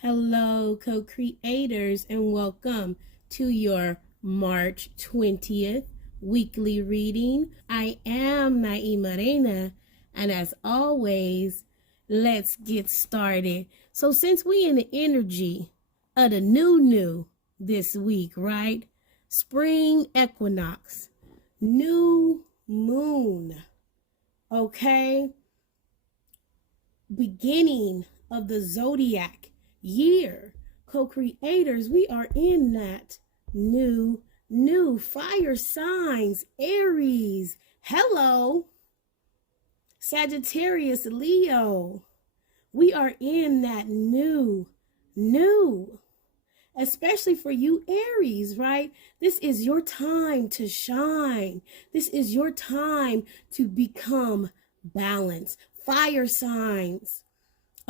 Hello, co-creators, and welcome to your March 20th weekly reading. I am nyemareina, and as always, let's get started. So since we in the energy of the new this week, right? Spring equinox, new moon, okay? Beginning of the zodiac year. Co-creators, we are in that new fire signs. Aries, hello. Sagittarius, Leo, we are in that new, especially for you Aries, right? This is your time to shine. This is your time to become balanced. Fire signs.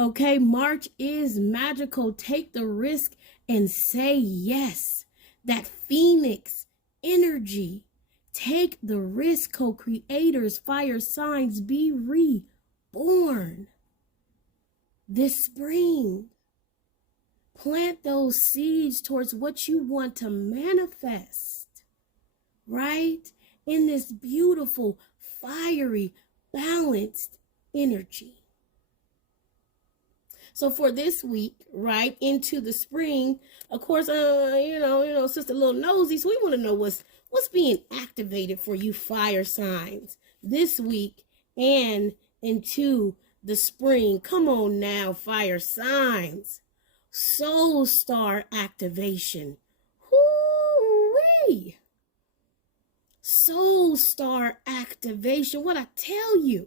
Okay, March is magical. Take the risk and say yes. That Phoenix energy. Take the risk, co-creators, fire signs, be reborn. This spring, plant those seeds towards what you want to manifest, right? In this beautiful, fiery, balanced energy. So for this week, right, into the spring, of course, Sister Little Nosy, so we want to know what's being activated for you fire signs this week and into the spring. Come on now, fire signs. Soul star activation. Whoo-wee. Soul star activation. What I tell you,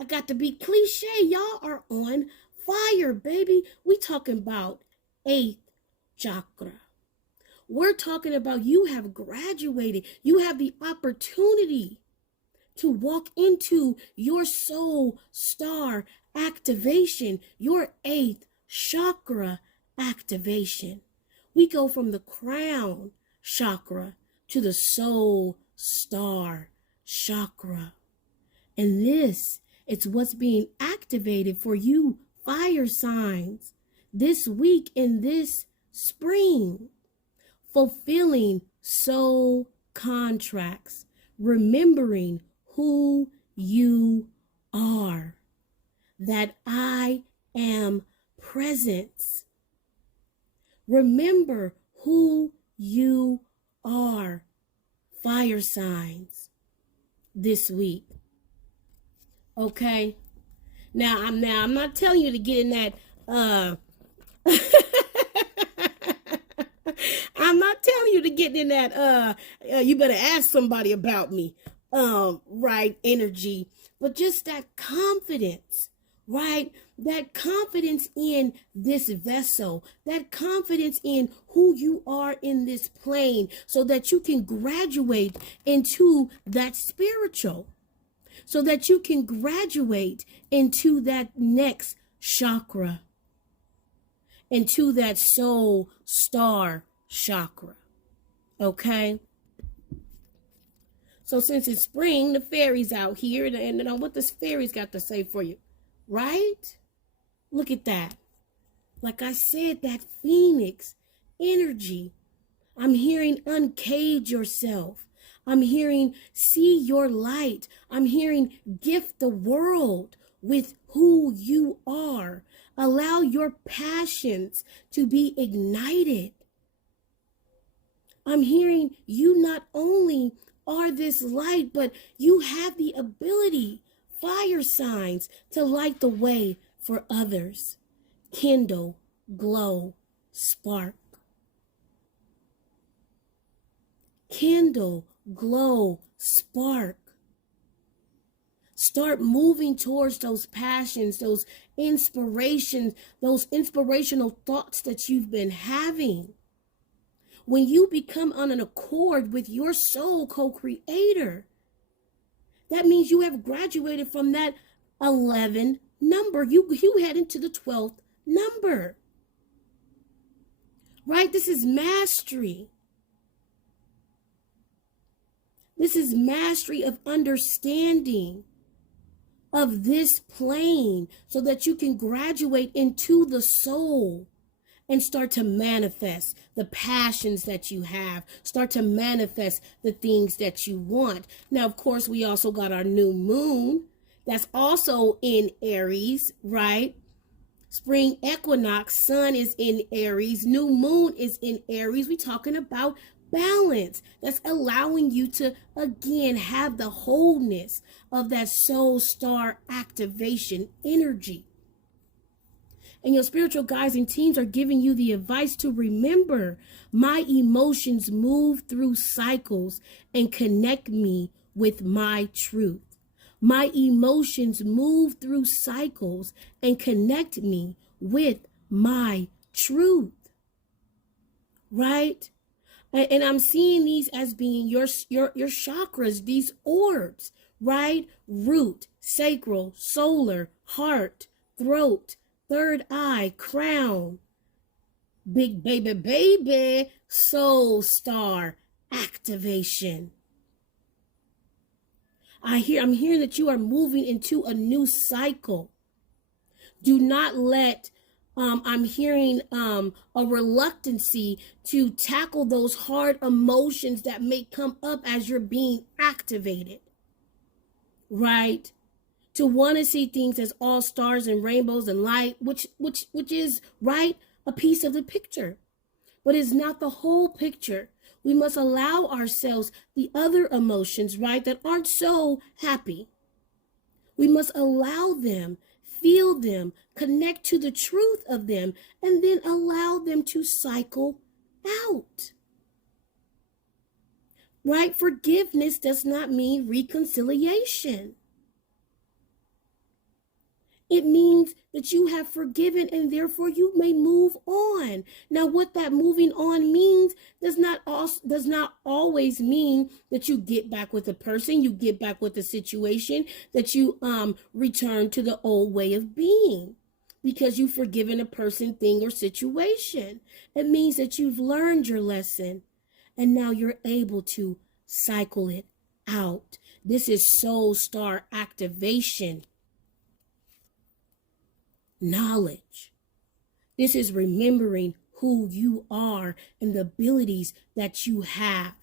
I got to be cliche. Y'all are on fire, baby. We talking about 8th chakra. We're talking about you have graduated. You have the opportunity to walk into your soul star activation, your 8th chakra activation. We go from the crown chakra to the soul star chakra. And this is what's being activated for you fire signs this week in this spring. Fulfilling soul contracts, remembering who you are, that I am presence. Remember who you are, fire signs, this week. Okay? Now I'm not telling you to get in that I'm not telling you to get in that you better ask somebody about me right energy, but just that confidence, right? That confidence in this vessel, that confidence in who you are in this plane, so that you can graduate into that spiritual, so that you can graduate into that next chakra, into that soul star chakra. Okay? So since it's spring, the fairies out here, and what the fairies got to say for you, right? Look at that. Like I said, that Phoenix energy. I'm hearing uncage yourself. I'm hearing see your light. I'm hearing gift the world with who you are. Allow your passions to be ignited. I'm hearing you not only are this light, but you have the ability, fire signs, to light the way for others. Kindle, glow, spark. Kindle, glow, spark. Start moving towards those passions, those inspirations, those inspirational thoughts that you've been having. When you become on an accord with your soul co-creator, that means you have graduated from that 11 number. You head into the 12th number. Right? This is mastery. This is mastery of understanding of this plane so that you can graduate into the soul and start to manifest the passions that you have, start to manifest the things that you want. Now, of course, we also got our new moon that's also in Aries, right? Spring equinox, sun is in Aries, new moon is in Aries. We're talking about balance. That's allowing you to, again, have the wholeness of that soul star activation energy. And your spiritual guides and teams are giving you the advice to remember my emotions move through cycles and connect me with my truth. My emotions move through cycles and connect me with my truth. Right? And I'm seeing these as being your chakras, these orbs, right? Root, sacral, solar, heart, throat, third eye, crown, big baby, soul star activation. I'm hearing that you are moving into a new cycle. Do not let I'm hearing a reluctancy to tackle those hard emotions that may come up as you're being activated, right? To want to see things as all stars and rainbows and light, which is, right, a piece of the picture, but it's not the whole picture. We must allow ourselves the other emotions, right, that aren't so happy. We must allow them, feel them, connect to the truth of them, and then allow them to cycle out. Right? Forgiveness does not mean reconciliation. It means that you have forgiven and therefore you may move on. Now, what that moving on means does not always mean that you get back with the person, you get back with the situation, that you return to the old way of being because you've forgiven a person, thing, or situation. It means that you've learned your lesson and now you're able to cycle it out. This is soul star activation. Knowledge. This is remembering who you are and the abilities that you have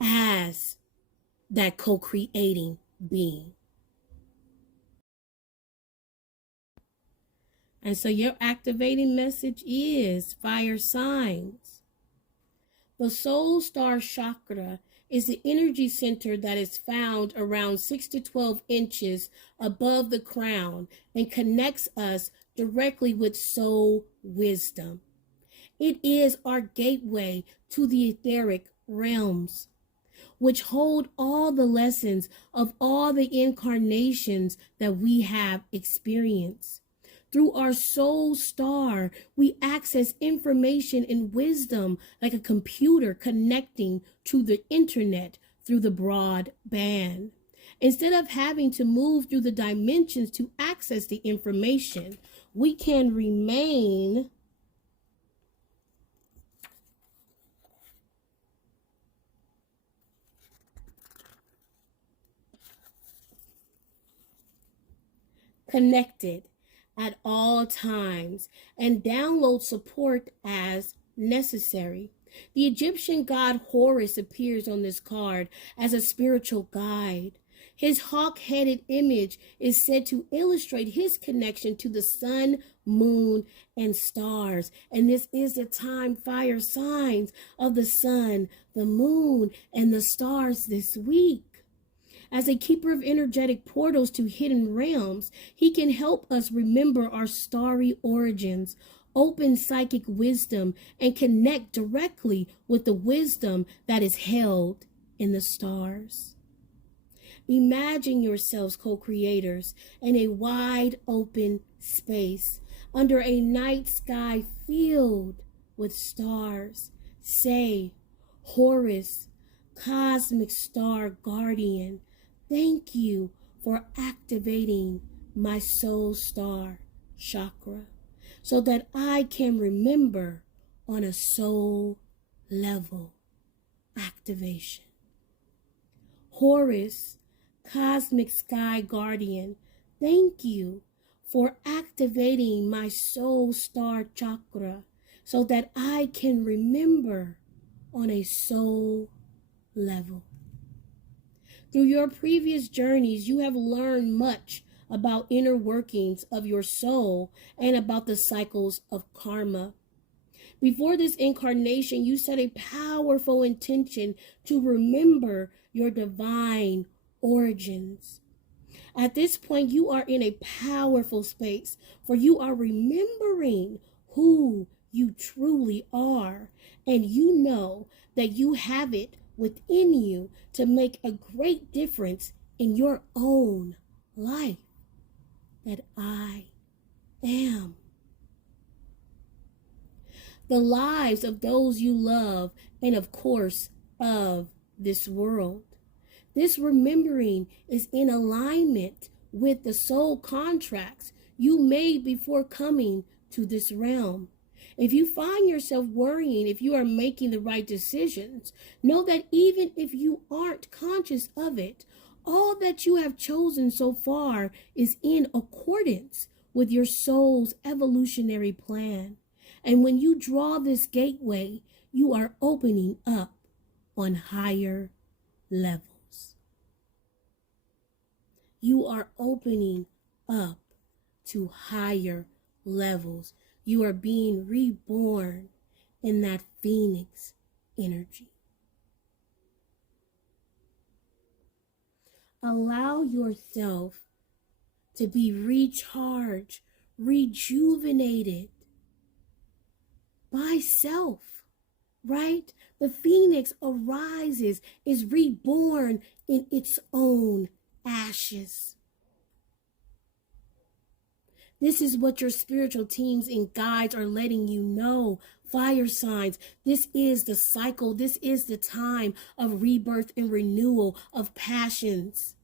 as that co-creating being. And so your activating message is fire signs. The soul star chakra is the energy center that is found around 6 to 12 inches above the crown and connects us directly with soul wisdom. It is our gateway to the etheric realms, which hold all the lessons of all the incarnations that we have experienced. Through our soul star, we access information and wisdom like a computer connecting to the internet through the broadband. Instead of having to move through the dimensions to access the information, we can remain connected at all times and download support as necessary. The Egyptian god Horus appears on this card as a spiritual guide. His hawk-headed image is said to illustrate his connection to the sun, moon, and stars. And this is the time fire signs of the sun, the moon, and the stars this week. As a keeper of energetic portals to hidden realms, he can help us remember our starry origins, open psychic wisdom, and connect directly with the wisdom that is held in the stars. Imagine yourselves co-creators in a wide open space under a night sky filled with stars. Say, Horus, cosmic star guardian, thank you for activating my soul star chakra so that I can remember on a soul level activation. Horus, cosmic sky guardian, thank you for activating my soul star chakra so that I can remember on a soul level. Through your previous journeys, you have learned much about inner workings of your soul and about the cycles of karma. Before this incarnation, you set a powerful intention to remember your divine origins. At this point, you are in a powerful space, for you are remembering who you truly are, and you know that you have it within you to make a great difference in your own life. That I am. The lives of those you love, and of course, of this world. This remembering is in alignment with the soul contracts you made before coming to this realm. If you find yourself worrying if you are making the right decisions, know that even if you aren't conscious of it, all that you have chosen so far is in accordance with your soul's evolutionary plan. And when you draw this gateway, you are opening up on higher levels. You are opening up to higher levels. You are being reborn in that phoenix energy. Allow yourself to be recharged, rejuvenated by self, right? The phoenix arises, is reborn in its own ashes. This is what your spiritual teams and guides are letting you know. Fire signs, this is the cycle. This is the time of rebirth and renewal, of passions,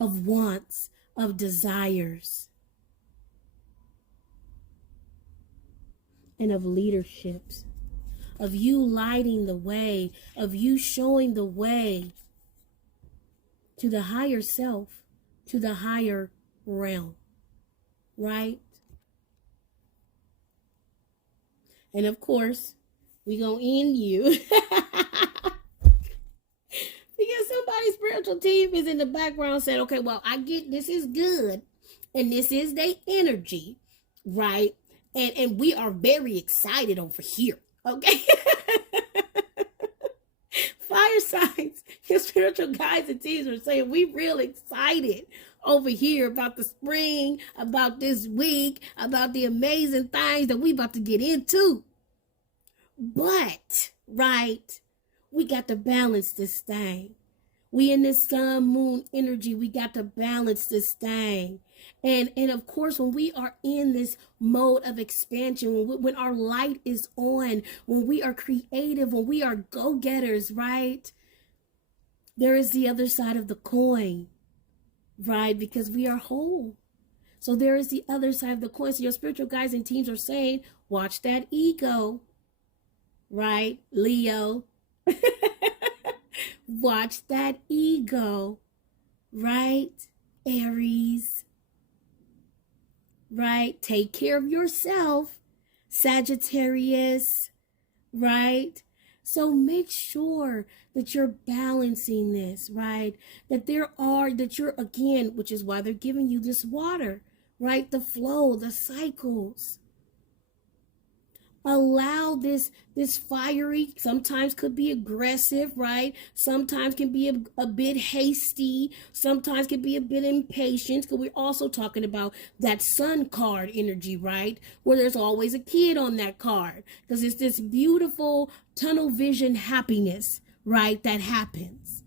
of wants, of desires, and of leaderships, of you lighting the way, of you showing the way to the higher self, to the higher realm, right? And of course, we gonna end you because somebody's spiritual team is in the background saying, okay, well, I get this is good and this is their energy, right? And we are very excited over here, okay? Fire signs, your spiritual guides and teams are saying we real excited over here about the spring, about this week, about the amazing things that we about to get into. But, right, we got to balance this thing. We in this sun moon energy, we got to balance this thing. And of course, when we are in this mode of expansion, when our light is on, when we are creative, when we are go-getters, right? There is the other side of the coin, right? Because we are whole. So there is the other side of the coin. So your spiritual guides and teams are saying, watch that ego, right? Leo. Watch that ego, right? Aries, right? Take care of yourself, Sagittarius, right? So make sure that you're balancing this, right? That you're again, which is why they're giving you this water, right? The flow, the cycles. Allow this fiery, sometimes could be aggressive, right? Sometimes can be a bit hasty. Sometimes can be a bit impatient. Because we're also talking about that sun card energy, right? Where there's always a kid on that card. Because it's this beautiful tunnel vision happiness, right? That happens.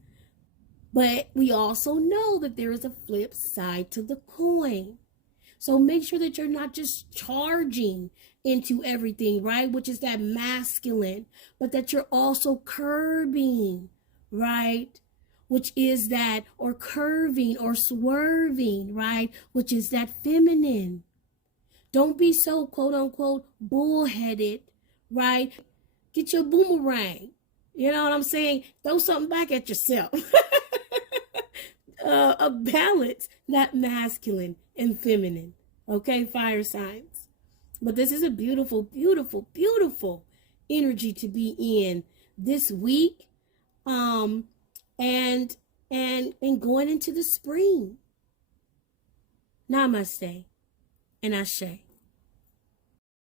But we also know that there is a flip side to the coin. So make sure that you're not just charging into everything, right? Which is that masculine, but that you're also curbing, right? Which is that, or curving or swerving, right? Which is that feminine. Don't be so quote unquote bullheaded, right? Get your boomerang. You know what I'm saying? Throw something back at yourself. a balance, not masculine and feminine. Okay, fire signs. But this is a beautiful, beautiful, beautiful energy to be in this week. Um, and and going into the spring. Namaste and Ashe.